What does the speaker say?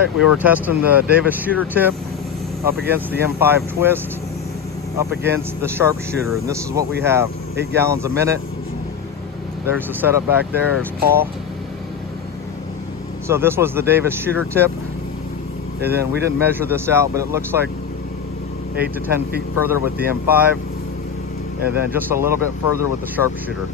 right, we were testing the Davis shooter tip up against the M5 twist, up against the Sharp Shooter, and this is what we have. 8 gallons a minute. There's the setup back there. There's Paul. So this was the Davis shooter tip, and then we didn't measure this out, but it looks like 8 to 10 feet further with the M5, and then just a little bit further with the Sharp Shooter.